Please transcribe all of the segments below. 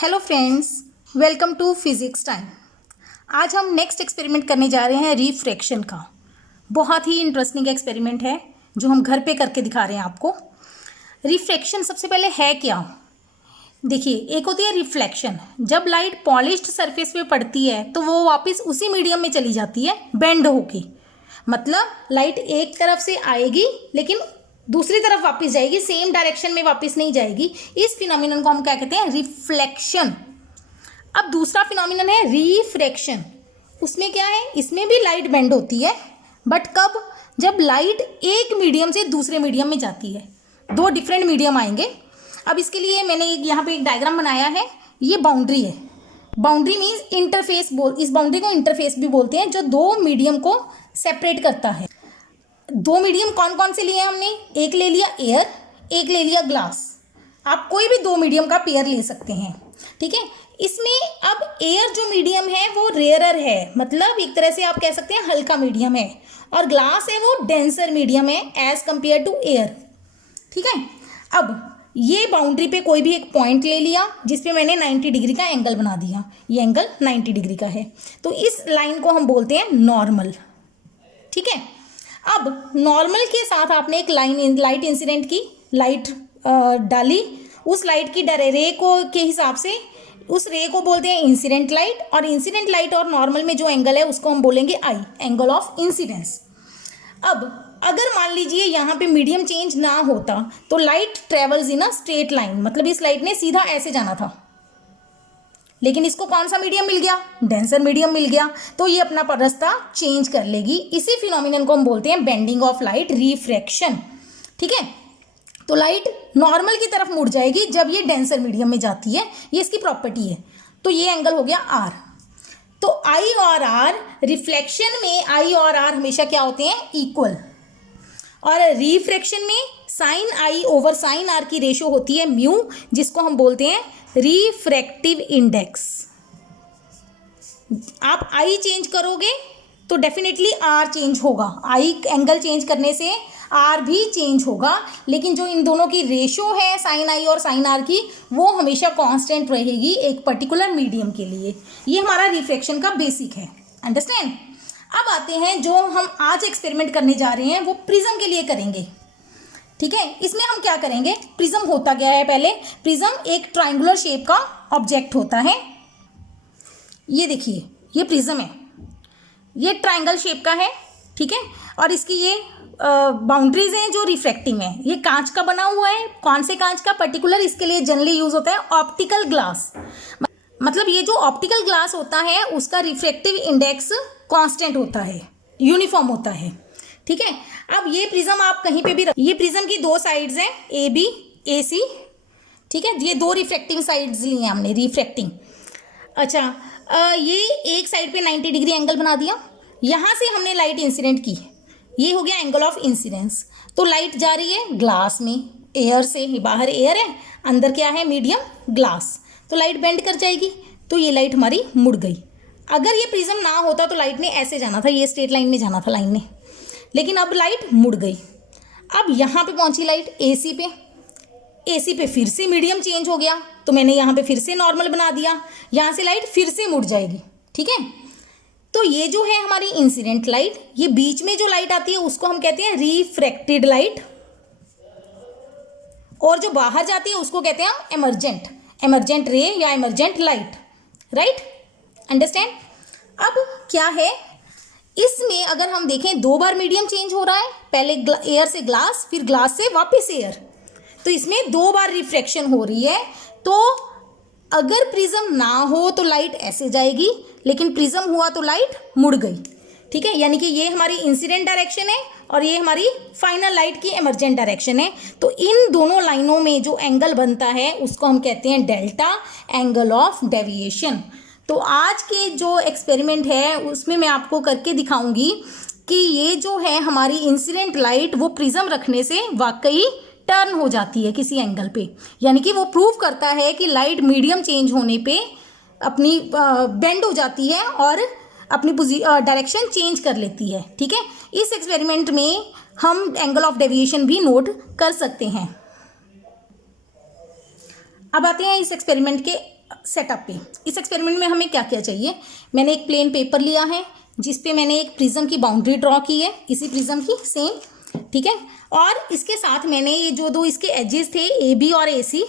Hello friends, welcome to physics time. आज हम next experiment करने जा रहे हैं रिफ्रैक्शन का। बहुत ही इंटरेस्टिंग एक्सपेरिमेंट है जो हम घर पे करके दिखा रहे हैं आपको। रिफ्रैक्शन सबसे पहले है क्या? देखिए, एक होती है रिफ्लेक्शन। जब लाइट पॉलिश्ड सरफेस पे पड़ती है तो वो वापस उसी मीडियम में चली जाती है बेंड होके। मतलब लाइट एक तरफ से आएगी लेकिन दूसरी तरफ वापस जाएगी, सेम डायरेक्शन में वापस नहीं जाएगी। इस फिनोमिनन को हम क्या कहते हैं? रिफ्लेक्शन। अब दूसरा फिनोमिनन है रिफ्रैक्शन। उसमें क्या है? इसमें भी लाइट बेंड होती है, बट कब? जब लाइट एक मीडियम से दूसरे मीडियम में जाती है। दो डिफरेंट मीडियम आएंगे। अब इसके लिए मैंने यहाँ पे एक डायग्राम बनाया है। ये बाउंड्री है। बाउंड्री मीन्स इंटरफेस इस बाउंड्री को इंटरफेस भी बोलते हैं, जो दो मीडियम को सेपरेट करता है। दो मीडियम कौन कौन से लिए हमने? एक ले लिया एयर, एक ले लिया ग्लास। आप कोई भी दो मीडियम का पेयर ले सकते हैं, ठीक है। इसमें अब एयर जो मीडियम है वो रेयरर है, मतलब एक तरह से आप कह सकते हैं हल्का मीडियम है, और ग्लास है वो डेंसर मीडियम है एज कंपेयर टू एयर, ठीक है। अब ये बाउंड्री पे कोई भी एक पॉइंट ले लिया जिसपे मैंने 90 डिग्री का एंगल बना दिया। ये एंगल 90 डिग्री का है, तो इस लाइन को हम बोलते हैं नॉर्मल, ठीक है। अब नॉर्मल के साथ आपने एक लाइट इंसिडेंट की, लाइट डाली। उस लाइट की रे को के हिसाब से उस रे को बोलते हैं इंसिडेंट लाइट, और इंसिडेंट लाइट और नॉर्मल में जो एंगल है उसको हम बोलेंगे आई, एंगल ऑफ इंसिडेंस। अब अगर मान लीजिए यहाँ पे मीडियम चेंज ना होता तो light travels in a straight line, मतलब इस लाइट ने सीधा ऐसे जाना था, लेकिन इसको कौन सा मीडियम मिल गया? डेंसर मीडियम मिल गया, तो ये अपना रास्ता चेंज कर लेगी। इसी फिनोमिनन को हम बोलते हैं बेंडिंग ऑफ लाइट, रिफ्रैक्शन, ठीक है। तो लाइट नॉर्मल की तरफ मुड़ जाएगी जब ये डेंसर मीडियम में जाती है, ये इसकी प्रॉपर्टी है। तो ये एंगल हो गया आर। तो आई और आर, रिफ्लेक्शन में आई और आर हमेशा क्या होते हैं? इक्वल। और रिफ्रैक्शन में sine i over sine r की रेशो होती है म्यू, जिसको हम बोलते हैं रिफ्रैक्टिव इंडेक्स। आप आई चेंज करोगे तो डेफिनेटली आर चेंज होगा। आई एंगल चेंज करने से आर भी चेंज होगा, लेकिन जो इन दोनों की रेशो है साइन आई और साइन आर की, वो हमेशा कांस्टेंट रहेगी एक पर्टिकुलर मीडियम के लिए। ये हमारा रिफ्रैक्शन का बेसिक है, अंडरस्टैंड। अब आते हैं जो हम आज एक्सपेरिमेंट करने जा रहे हैं वो प्रिज्म के लिए करेंगे, ठीक है। इसमें हम क्या करेंगे? प्रिज्म होता क्या है? पहले प्रिज्म एक ट्राइंगुलर शेप का ऑब्जेक्ट होता है। ये देखिए, ये प्रिज्म है, ये ट्राइंगल शेप का है, ठीक है। और इसकी ये बाउंड्रीज हैं जो रिफ्रैक्टिंग है। ये कांच का बना हुआ है। कौन से कांच का? पर्टिकुलर इसके लिए जनरली यूज होता है ऑप्टिकल ग्लास। मतलब ये जो ऑप्टिकल ग्लास होता है उसका रिफ्रैक्टिव इंडेक्स कांस्टेंट होता है, यूनिफॉर्म होता है, ठीक है। अब ये प्रिज्म आप कहीं पे भी ये प्रिज्म की दो साइड्स हैं, ए बी ए सी, ठीक है। ये दो रिफ्रैक्टिंग साइड्स ली हैं हमने, रिफ्रैक्टिंग। अच्छा, ये एक साइड पे 90 डिग्री एंगल बना दिया। यहाँ से हमने लाइट इंसिडेंट की, ये हो गया एंगल ऑफ इंसिडेंस। तो लाइट जा रही है ग्लास में, एयर से, बाहर एयर है, अंदर क्या है? Medium glass. तो लाइट बेंड कर जाएगी, तो ये लाइट हमारी मुड़ गई। अगर ये प्रिज्म ना होता तो लाइट ने ऐसे जाना था, ये स्ट्रेट लाइन में जाना था लाइन ने, लेकिन अब लाइट मुड़ गई। अब यहाँ पे पहुंची लाइट एसी पे। एसी पे फिर से मीडियम चेंज हो गया, तो मैंने यहाँ पे फिर से नॉर्मल बना दिया। यहाँ से लाइट फिर से मुड़ जाएगी, ठीक है। तो ये जो है हमारी इंसिडेंट लाइट, ये बीच में जो लाइट आती है उसको हम कहते हैं रिफ्रैक्टेड लाइट, और जो बाहर जाती है उसको कहते हैं हम एमर्जेंट रे या एमर्जेंट लाइट, राइट, अंडरस्टैंड। अब क्या है इसमें? अगर हम देखें, दो बार मीडियम चेंज हो रहा है, पहले एयर से ग्लास, फिर ग्लास से वापस एयर, तो इसमें दो बार रिफ्रैक्शन हो रही है। तो अगर प्रिज्म ना हो तो लाइट ऐसे जाएगी, लेकिन प्रिज्म हुआ तो लाइट मुड़ गई, ठीक है। यानी कि ये हमारी इंसिडेंट डायरेक्शन है और ये हमारी फाइनल लाइट की एमर्जेंट डायरेक्शन है। तो इन दोनों लाइनों में जो एंगल बनता है उसको हम कहते हैं डेल्टा, एंगल ऑफ डेविएशन। तो आज के जो एक्सपेरिमेंट है उसमें मैं आपको करके दिखाऊंगी कि ये जो है हमारी इंसिडेंट लाइट वो प्रिज्म रखने से वाकई टर्न हो जाती है किसी एंगल पे, यानी कि वो प्रूव करता है कि लाइट मीडियम चेंज होने पे अपनी बेंड हो जाती है और अपनी डायरेक्शन चेंज कर लेती है, ठीक है। इस एक्सपेरिमेंट में हम एंगल ऑफ डेविएशन भी नोट कर सकते हैं। अब आते हैं इस एक्सपेरिमेंट के सेटअप पे। इस एक्सपेरिमेंट में हमें क्या क्या चाहिए, मैंने एक प्लेन पेपर लिया है जिस पे मैंने एक प्रिज्म की बाउंड्री ड्रॉ की है, इसी प्रिज्म की सेम, ठीक है। और इसके साथ मैंने ये जो दो इसके एजेस थे ए बी और ए सी,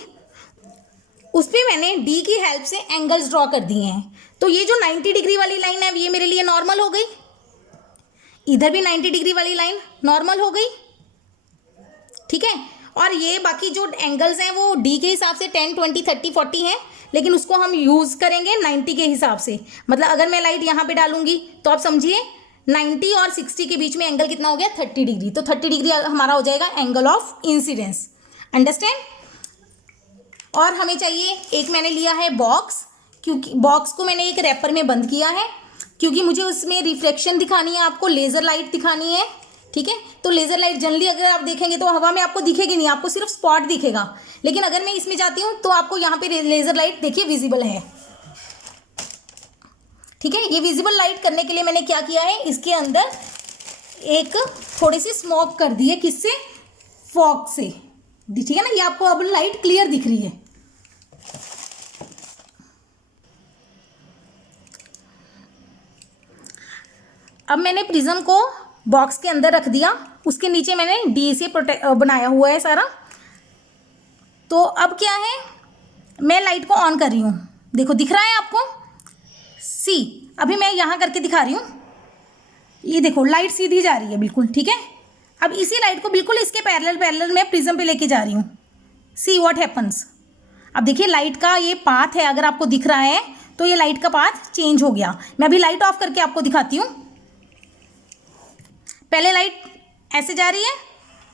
उस पर मैंने डी की हेल्प से एंगल्स ड्रॉ कर दिए हैं। तो ये जो 90 डिग्री वाली लाइन है ये मेरे लिए नॉर्मल हो गई, इधर भी 90 डिग्री वाली लाइन नॉर्मल हो गई, ठीक है। और ये बाकी जो एंगल्स हैं वो डी के हिसाब से 10, 20, 30, 40 हैं, लेकिन उसको हम यूज़ करेंगे 90 के हिसाब से। मतलब अगर मैं लाइट यहाँ पे डालूंगी तो आप समझिए 90 और 60 के बीच में एंगल कितना हो गया, 30 डिग्री। तो 30 डिग्री हमारा हो जाएगा एंगल ऑफ इंसिडेंस, अंडरस्टैंड। और हमें चाहिए, एक मैंने लिया है बॉक्स, क्योंकि बॉक्स को मैंने एक रैपर में बंद किया है क्योंकि मुझे उसमें रिफ्लेक्शन दिखानी है, आपको लेज़र लाइट दिखानी है, ठीक है। तो लेज़र लाइट जनरली अगर आप देखेंगे तो हवा में आपको दिखेगी नहीं, आपको सिर्फ स्पॉट दिखेगा, लेकिन अगर मैं इसमें जाती हूँ तो आपको यहाँ पे लेज़र लाइट देखिए विजिबल है, ठीक है। ये विजिबल लाइट करने के लिए मैंने क्या किया है, इसके अंदर एक थोड़ी सी स्मोक कर दी है, किससे, फॉग से, ठीक है ना। ये आपको अब लाइट क्लियर दिख रही है। अब मैंने प्रिज्म को बॉक्स के अंदर रख दिया, उसके नीचे मैंने डी से बनाया हुआ है सारा। तो अब क्या है, मैं लाइट को ऑन कर रही हूँ, देखो दिख रहा है आपको, सी अभी मैं यहाँ करके दिखा रही हूँ, ये देखो लाइट सीधी जा रही है बिल्कुल, ठीक है। अब इसी लाइट को बिल्कुल इसके पैरेलल मैं प्रिज्म पे लेके जा रही हूँ, सी व्हाट हैपन्स। अब देखिए लाइट का ये पाथ है, अगर आपको दिख रहा है तो ये लाइट का पाथ चेंज हो गया। मैं अभी लाइट ऑफ करके आपको दिखाती हूँ। पहले लाइट ऐसे जा रही है,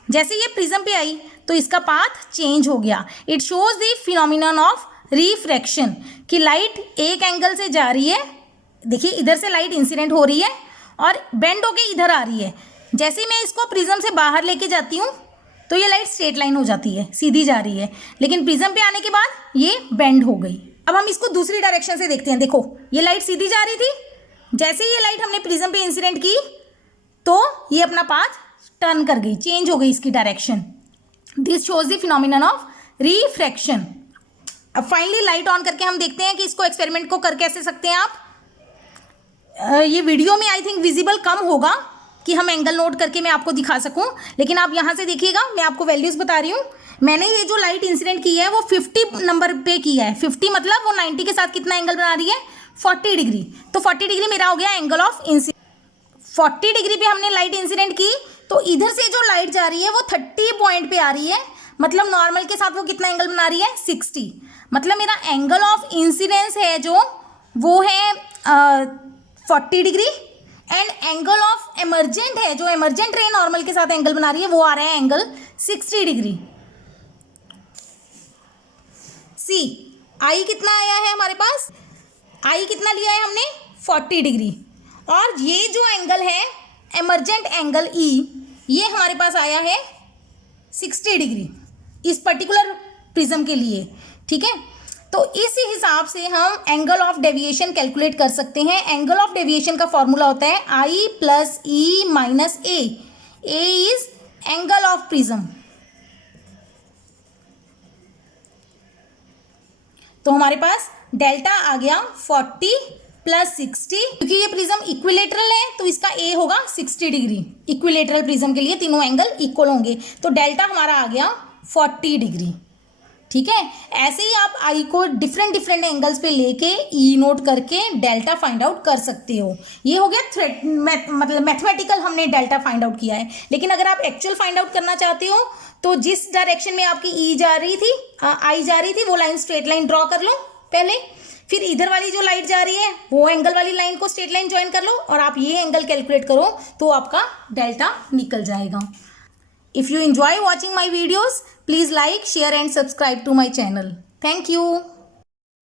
जैसे ये प्रिज्म पे आई तो इसका पाथ चेंज हो गया। It shows the phenomenon of refraction, कि लाइट एक एंगल से जा रही है, देखिए इधर से लाइट इंसिडेंट हो रही है और बेंड होके इधर आ रही है। जैसे ही मैं इसको प्रिज्म से बाहर लेके जाती हूँ तो ये लाइट स्ट्रेट लाइन हो जाती है, सीधी जा रही है, लेकिन प्रिज्म पे आने के बाद ये बेंड हो गई। अब हम इसको दूसरी डायरेक्शन से देखते हैं। देखो ये लाइट सीधी जा रही थी, जैसे ही ये लाइट हमने प्रिज्म पे इंसिडेंट की तो ये अपना पाथ टर्न कर गई, चेंज हो गई इसकी direction. This shows the phenomenon of refraction. अब फाइनली लाइट ऑन करके हम देखते हैं कि इसको एक्सपेरिमेंट को कर कैसे सकते हैं आप। ये वीडियो में आई थिंक विजिबल कम होगा कि हम एंगल नोट करके मैं आपको दिखा सकूं, लेकिन आप यहाँ से देखिएगा, मैं आपको वैल्यूज़ बता रही हूँ। मैंने ये जो लाइट इंसिडेंट की है वो 50 नंबर पे की है। 50 मतलब वो 90 के साथ कितना एंगल बना रही है, 40 डिग्री। तो 40 डिग्री मेरा हो गया एंगल ऑफ इंसिडेंट। 40 डिग्री पे हमने लाइट इंसिडेंट की तो इधर से जो लाइट जा रही है वो 30 पॉइंट पे आ रही है, मतलब नॉर्मल के साथ वो कितना एंगल बना रही है, 60। मतलब मेरा एंगल ऑफ इंसिडेंस है जो वो है 40 degree, and angle of emergent है, जो एमर्जेंट रे नॉर्मल के साथ एंगल बना रही है, वो आ रहा है एंगल 60 डिग्री। सी आई कितना आया है हमारे पास, आई कितना लिया है हमने, 40 डिग्री। और ये जो एंगल है एमर्जेंट एंगल ई, ये हमारे पास आया है 60 डिग्री इस पर्टिकुलर प्रिज्म के लिए, ठीक है। तो इस हिसाब से हम एंगल ऑफ डेविएशन कैलकुलेट कर सकते हैं। एंगल ऑफ डेविएशन का फॉर्मूला होता है I plus E minus A. A is angle of prism. तो हमारे पास डेल्टा आ गया 40 प्लस 60, क्योंकि ये प्रिज्म इक्विलेटरल है तो इसका ए होगा 60 डिग्री। इक्विलेटरल प्रिज्म के लिए तीनों एंगल इक्वल होंगे, तो डेल्टा हमारा आ गया 40 डिग्री, ठीक है। ऐसे ही आप आई को डिफरेंट एंगल्स पे लेके ई नोट करके डेल्टा फाइंड आउट कर सकते हो। ये हो गया मतलब मैथमेटिकल हमने डेल्टा फाइंड आउट किया है। लेकिन अगर आप एक्चुअल फाइंड आउट करना चाहते हो तो जिस डायरेक्शन में आपकी ई जा रही थी, आई जा रही थी, वो लाइन स्ट्रेट लाइन ड्रॉ कर लो पहले, फिर इधर वाली जो लाइट जा रही है वो एंगल वाली लाइन को स्ट्रेट लाइन ज्वाइन कर लो और आप ये एंगल कैलकुलेट करो तो आपका डेल्टा निकल जाएगा। If you enjoy watching my videos, please like, share and subscribe to my channel. Thank you.